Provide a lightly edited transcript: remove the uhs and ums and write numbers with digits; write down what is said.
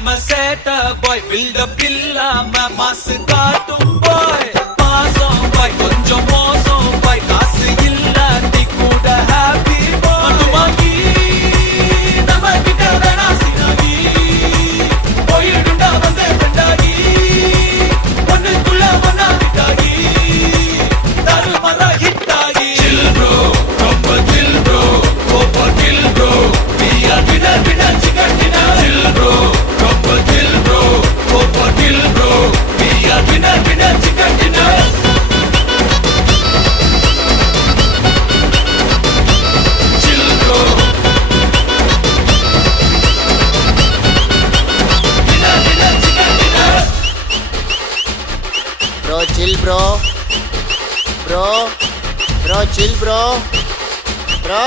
செம சேட்ட பாய் பில்டப் இல்லாம மாசு காட்டும் பாய் மாசம் பாய் கொஞ்சம் மோசம் பாய் காசு இல்லாட்டி கூட ஹாப்பி பாய் வாங்கி நம்ம கிட்ட வேணா சினாகி போயிடுண்டா வந்தே பெண்டாகி ஒண்ணுக்குள்ள ஒன்னா விட்டாகி தரு மர ஹிட்டாகி chill bro ரொம்ப chill bro go for kill bro we are winner chicken dinner chill bro ரொம்ப chill bro go for kill bro we are winner chicken dinner chill bro winner chicken dinner Bro, chill bro. Bro, chill bro. Bro.